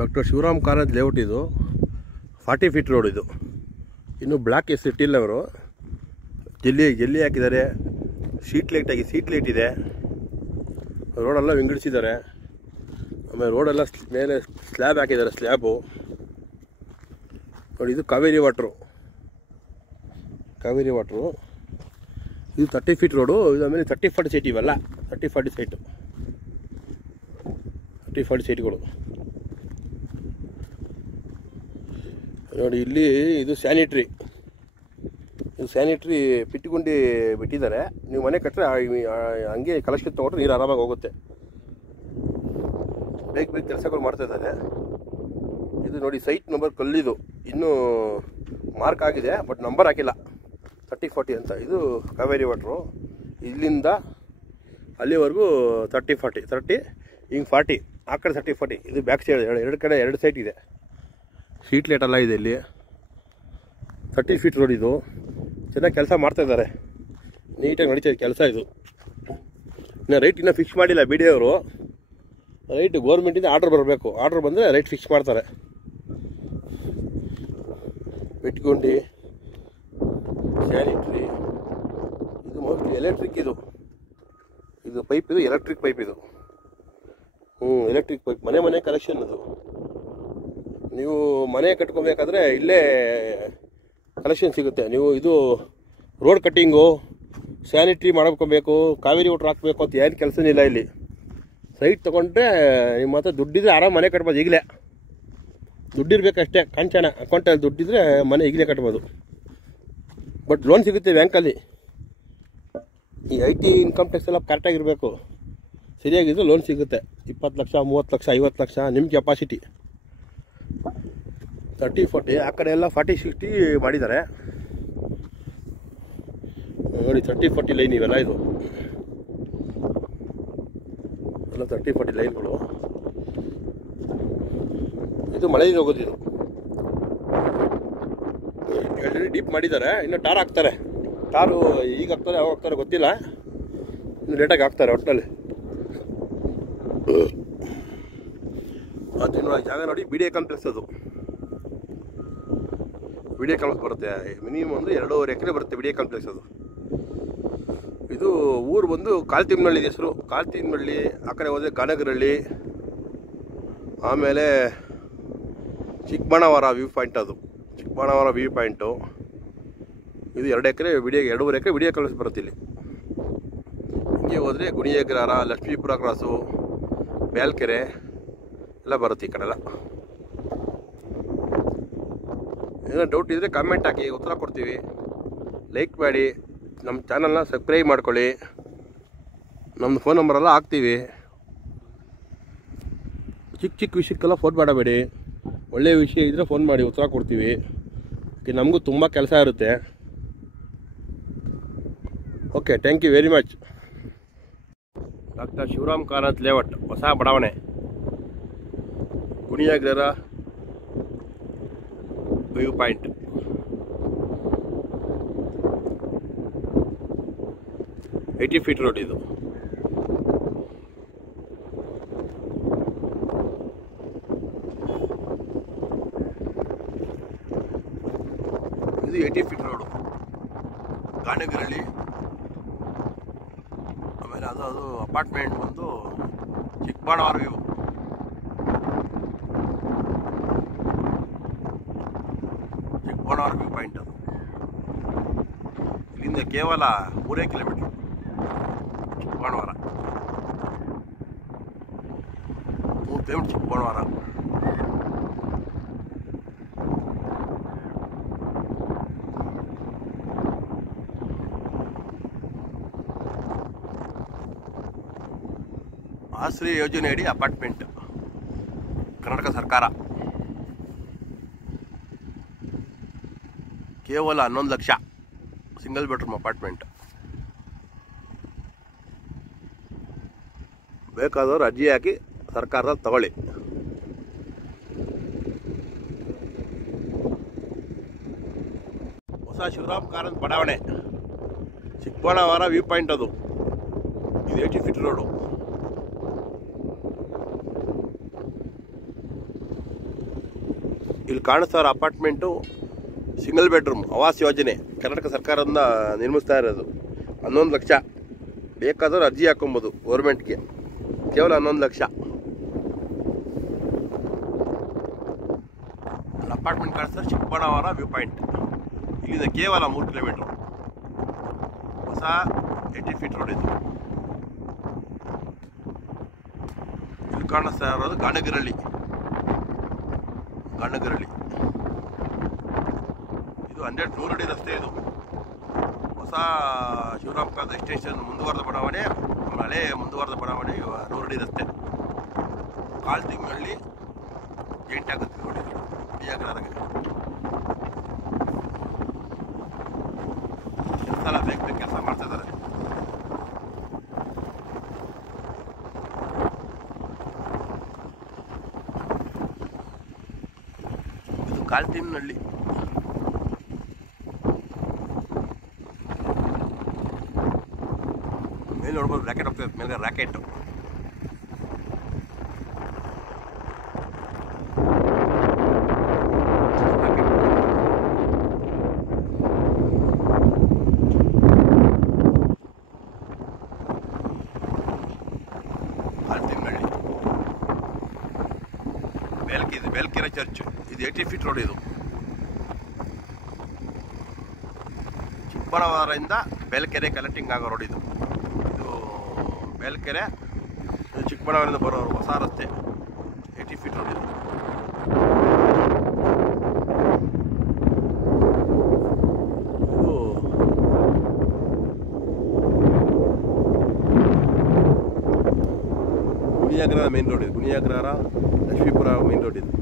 Doctor Shivaram Karanth layout ಇದು 40 feet road ಇದು. ಇನ್ನು ಬ್ಲಾಕ್ ಎಷ್ಟು ಇಟ್ಟಿಲ್ಲ ಅವರು, ಜಲ್ಲಿ ಹಾಕಿದ್ದಾರೆ. ಸೀಟ್ ಲೈಟ್ ಇದೆ. ರೋಡೆಲ್ಲ ವಿಂಗಡಿಸಿದ್ದಾರೆ. ಆಮೇಲೆ ರೋಡೆಲ್ಲ ಮೇಲೆ ಸ್ಲ್ಯಾಬ್ ಹಾಕಿದ್ದಾರೆ. ಸ್ಲ್ಯಾಬು ನೋಡಿ, ಇದು ಕಾವೇರಿ ವಾಟ್ರು. ಇದು 30 ಫೀಟ್ ರೋಡು. ಇದು ಆಮೇಲೆ 30-40 ಸೈಟ್ ಇವೆಲ್ಲ. 30-40 ಸೈಟು, 30-40 ಸೈಟ್ಗಳು ನೋಡಿ. ಇಲ್ಲಿ ಇದು ಸ್ಯಾನಿಟ್ರಿ ಪಿಟ್ಟಿಗುಂಡಿ ಬಿಟ್ಟಿದ್ದಾರೆ. ನೀವು ಮನೆ ಕಟ್ಟರೆ ಹಂಗೆ ಕಲೆಕ್ಷನ್ ತೊಗೊಂಡ್ರೆ ನೀರು ಆರಾಮಾಗಿ ಹೋಗುತ್ತೆ. ಬೇಗ ಕೆಲಸಗಳು ಮಾಡ್ತಾಯಿದ್ದಾರೆ. ಇದು ನೋಡಿ, ಸೈಟ್ ನಂಬರ್ ಕಲ್ಲಿದು ಇನ್ನೂ ಮಾರ್ಕ್ ಆಗಿದೆ, ಬಟ್ ನಂಬರ್ ಹಾಕಿಲ್ಲ. 30-40 ಅಂತ. ಇದು ಕಾವೇರಿ ವಾಟ್ರು. ಇಲ್ಲಿಂದ ಅಲ್ಲಿವರೆಗೂ 30-40, 30 ಹಿಂಗೆ 40, ಆ ಕಡೆ 30-40. ಇದು ಬ್ಯಾಕ್ ಸೈಡ್ ಎರಡು ಕಡೆ 2 ಸೈಟ್ ಇದೆ. ಸ್ಟ್ರೀಟ್ ಲೈಟ್ ಎಲ್ಲ ಇದೆ ಇಲ್ಲಿ. 30 ಫೀಟ್ ರೋಡ್ ಇದು. ಚೆನ್ನಾಗಿ ಕೆಲಸ ಮಾಡ್ತಾಯಿದ್ದಾರೆ, ನೀಟಾಗಿ ನಡೀತಾಯಿದೆ ಕೆಲಸ ಇದು. ಇನ್ನು ರೈಟ್ ಇನ್ನೂ ಫಿಕ್ಸ್ ಮಾಡಿಲ್ಲ ಬಿ ಡಿ ಅವರು. ರೈಟ್ ಗೌರ್ಮೆಂಟಿಂದ ಆರ್ಡ್ರ್ ಬರಬೇಕು. ಆರ್ಡ್ರ್ ಬಂದರೆ ರೈಟ್ ಫಿಕ್ಸ್ ಮಾಡ್ತಾರೆ. ಬಿಟ್ಗುಂಡಿ, ಸ್ಯಾನಿಟ್ರಿ, ಇದು ಮೋಸ್ಟ್ಲಿ ಎಲೆಕ್ಟ್ರಿಕ್. ಇದು ಪೈಪ್, ಇದು ಎಲೆಕ್ಟ್ರಿಕ್ ಪೈಪ್. ಇದು ಎಲೆಕ್ಟ್ರಿಕ್ ಪೈಪ್. ಮನೆ ಕಲೆಕ್ಷನ್ ಅದು. ನೀವು ಮನೆ ಕಟ್ಕೊಬೇಕಾದ್ರೆ ಇಲ್ಲೇ ಕಲೆಕ್ಷನ್ ಸಿಗುತ್ತೆ. ನೀವು ಇದು ರೋಡ್ ಕಟ್ಟಿಂಗು, ಸ್ಯಾನಿಟ್ರಿ ಮಾಡ್ಕೊಬೇಕು, ಕಾವೇರಿ ವಾಟ್ರ್ ಹಾಕಬೇಕು ಅಂತ ಏನು ಕೆಲಸನೇ ಇಲ್ಲ ಇಲ್ಲಿ. ಸೈಟ್ ತೊಗೊಂಡ್ರೆ ನಿಮ್ಮ ಹತ್ರ ದುಡ್ಡಿದ್ರೆ ಆರಾಮ ಮನೆ ಕಟ್ಬೋದು. ಈಗಲೇ ದುಡ್ಡಿರ್ಬೇಕಷ್ಟೇ, ಕಾಂಚನ ಅಕೌಂಟಲ್ಲಿ ದುಡ್ಡಿದ್ರೆ ಮನೆ ಈಗಲೇ ಕಟ್ಬೋದು. ಬಟ್ ಲೋನ್ ಸಿಗುತ್ತೆ ಬ್ಯಾಂಕಲ್ಲಿ. ಈ IT ಇನ್ಕಮ್ ಟ್ಯಾಕ್ಸ್ ಎಲ್ಲ ಕರೆಕ್ಟಾಗಿರಬೇಕು, ಸರಿಯಾಗಿದ್ದು ಲೋನ್ ಸಿಗುತ್ತೆ. 20 ಲಕ್ಷ, 30 ಲಕ್ಷ, 50 ಲಕ್ಷ ನಿಮ್ಮ ಕೆಪಾಸಿಟಿ. 30-40, ಆ ಕಡೆ ಎಲ್ಲ 40-60 ಮಾಡಿದ್ದಾರೆ ನೋಡಿ. 30-40 ಲೈನ್ ಇವೆಲ್ಲ. ಇದು ಎಲ್ಲ 30-40 ಲೈನ್ಗಳು. ಇದು ಮಳೆ ಹೋಗೋದು. ಇದು 2 ಅಡಿ ಡೀಪ್ ಮಾಡಿದ್ದಾರೆ. ಇನ್ನು ಟಾರ್ ಹಾಕ್ತಾರೆ. ಟಾರು ಈಗ ಹಾಕ್ತಾರೆ, ಯಾವಾಗ ಹಾಕ್ತಾರೆ ಗೊತ್ತಿಲ್ಲ. ಇನ್ನು ಲೇಟಾಗಿ ಹಾಕ್ತಾರೆ ಒಟ್ಟಿನಲ್ಲಿ. ಅದು ಜಾಗ ನೋಡಿ, BDA ಕಾಂಪ್ಲೆಕ್ಸ್. ಅದು BDA ಕಾಂಪ್ಲೆಕ್ಸ್ ಬರುತ್ತೆ. ಮಿನಿಮಮ್ ಅಂದರೆ 2.5 ಎಕರೆ ಬರುತ್ತೆ BDA ಕಾಂಪ್ಲೆಕ್ಸ್. ಅದು ಇದು ಊರು ಬಂದು ಕಾಲ್ತಿಮ್ಮನಹಳ್ಳಿ ಹೆಸರು. ಕಾಲ್ತಿಮ್ಮನಹಳ್ಳಿ. ಆ ಕಡೆ ಹೋದರೆ ಗಾನಗರಹಳ್ಳಿ, ಆಮೇಲೆ ಚಿಕ್ಕಬಾಣಾವರ ವ್ಯೂ ಪಾಯಿಂಟ್. ಅದು ಚಿಕ್ಕಬಾಣಾವರ ವ್ಯೂ ಪಾಯಿಂಟು. ಇದು 2 ಎಕರೆ ಎರಡೂವರೆ ಎಕರೆ BDA ಕಾಂಪ್ಲೆಕ್ಸ್ ಬರುತ್ತೆ ಇಲ್ಲಿ. ಹಿಂಗೆ ಹೋದರೆ ಗುಣಿಯಗ್ರಹಾರ, ಲಕ್ಷ್ಮೀಪುರ ಕ್ರಾಸು, ಬ್ಯಾಲ್ಕೆರೆ ಎಲ್ಲ ಬರುತ್ತೆ ಈ ಕಡೆ ಎಲ್ಲ. ಏನೋ ಡೌಟ್ ಇದ್ದರೆ ಕಾಮೆಂಟ್ ಹಾಕಿ, ಉತ್ತರ ಕೊಡ್ತೀವಿ. ಲೈಕ್ ಮಾಡಿ, ನಮ್ಮ ಚಾನಲ್ನ ಸಬ್ಸ್ಕ್ರೈಬ್ ಮಾಡ್ಕೊಳ್ಳಿ. ನಮ್ಮದು ಫೋನ್ ನಂಬರೆಲ್ಲ ಹಾಕ್ತೀವಿ. ಚಿಕ್ಕ ವಿಷಯಕ್ಕೆಲ್ಲ ಫೋನ್ ಮಾಡಬೇಡಿ. ಒಳ್ಳೆಯ ವಿಷಯ ಇದ್ದರೆ ಫೋನ್ ಮಾಡಿ, ಉತ್ತರ ಕೊಡ್ತೀವಿ. ನಮಗೂ ತುಂಬ ಕೆಲಸ ಇರುತ್ತೆ. Okay, thank you very much. Doctor Shivaram Karanth layout, ಹೊಸ ಬಡಾವಣೆ, ಗುಣಿಯಾಗ್ರರ ವ್ಯೂ ಪಾಯಿಂಟ್. $80 ಫೀಟ್ ರೋಡ್ ಇದು. ಇದು 80 ಫೀಟ್ ರೋಡು. ಗಾನಗರಹಳ್ಳಿ. ಆಮೇಲೆ ಅದು ಅಪಾರ್ಟ್ಮೆಂಟ್ ಬಂದು Chikkabanavara view. Chikkabanavara view point. ಅದು ಇಲ್ಲಿಂದ ಕೇವಲ 3 ಕಿಲೋಮೀಟ್ರ್. ಚಿಕ್ಕಬಾಣಾವರ 3 ಕಿಲೋಮೀಟ್ರ್ ಚಿಕ್ಕಬಾಣಾವರ. ಆಶ್ರಯ ಯೋಜನೆಯಡಿ ಅಪಾರ್ಟ್ಮೆಂಟ್, ಕರ್ನಾಟಕ ಸರ್ಕಾರ. ಕೇವಲ 11 ಲಕ್ಷ, ಸಿಂಗಲ್ ಬೆಡ್ರೂಮ್ ಅಪಾರ್ಟ್ಮೆಂಟ್. ಬೇಕಾದವರು ಅರ್ಜಿ ಹಾಕಿ ಸರ್ಕಾರದಲ್ಲಿ ತಗೊಳ್ಳಿ. ಹೊಸ ಶಿವರಾಮ್ ಕಾರಂತ್ ಬಡಾವಣೆ, ಚಿಕ್ಕಬಾಣಾವರ ವ್ಯೂ ಪಾಯಿಂಟ್. ಅದು ಇದು 80 ಫೀಟ್ ರೋಡು. ಇಲ್ಲಿ ಕಾಣಿಸ್ತಾರ ಅಪಾರ್ಟ್ಮೆಂಟು ಸಿಂಗಲ್ ಬೆಡ್ರೂಮ್ ಆವಾಸ್ ಯೋಜನೆ ಕರ್ನಾಟಕ ಸರ್ಕಾರದಿಂದ ನಿರ್ಮಿಸ್ತಾ ಇರೋದು. 11 ಲಕ್ಷ. ಬೇಕಾದರೂ ಅರ್ಜಿ ಹಾಕೊಬೋದು ಗೌರ್ಮೆಂಟ್ಗೆ. ಕೇವಲ 11 ಲಕ್ಷ. ಅಲ್ಲಿ ಅಪಾರ್ಟ್ಮೆಂಟ್ ಕಾಣಿಸ್ತಾರೆ. Chikkaballapur view point. ಇಲ್ಲಿಂದ ಕೇವಲ 3 ಕಿಲೋಮೀಟ್ರ್. ಹೊಸ 80 ಫೀಟ್ ರೋಡ್ ಇದು. ಇಲ್ಲಿ ಕಾಣಿಸ್ತಾ ಇರೋದು ಗಾಣಗಿರಳ್ಳಿ. ಇದು 100 ಅಡಿ ರಸ್ತೆ. ಇದು ಹೊಸ ಶಿವರಾಮಕಾಂತ ಎಕ್ಸ್ಟೆನ್ಷನ್ ಮುಂದುವರೆದ ಬಡಾವಣೆ, ಹಳೆ ಮುಂದುವರೆದ ಬಡಾವಣೆ 100 ಅಡಿ ರಸ್ತೆ. ಕಾಲ್ ತಿಂಗಳಲ್ಲಿ ಜೈಂಟ್ ಆಗುತ್ತೆ ನೋಡಿ. ಬಿಯಾಗ್ರದಾಗೆ ಕೆಲಸ ಬೇಕು ಕೆಲಸ ಮಾಡ್ತಾ ಇದ್ದಾರೆ. ಇದು ಕಾಲ್ತಿಮ್ನಹಳ್ಳಿ. ಮೇಲೆ ನೋಡ್ಬೋದು ರಾಕೆಟ್ ಹೋಗ್ತದೆ. ಮೇಲೆ ರಾಕೆಟ್. ಕಾಲ್ತಿಮ್ನಹಳ್ಳಿ ಬೇಲ್ಕೆರೆ ಚರ್ಚ್. ಇದು 80 ಫೀಟ್ ರೋಡ್. ಇದು ಚಿಕ್ಕಬಳ್ಳಾಪುರದಿಂದ ಬೇಲ್ಕೆರೆ ಕನೆಕ್ಟಿಂಗ್ ಆಗೋ ರೋಡ್. ಇದು ಬೇಲ್ಕೆರೆ ಚಿಕ್ಕಬಳ್ಳಾಪುರದಿಂದ ಬರೋ ಹೊಸ ರಸ್ತೆ 80 ಫೀಟ್ ರೋಡ್. ಇದು ಗುಣಿಯಾಗ್ರಹ ಮೇನ್ ರೋಡ್. ಇದು ಗುಣಿಯಾಗ್ರಹ ಲಕ್ಷ್ಮೀಪುರ ಮೇನ್ ರೋಡ್. ಇದು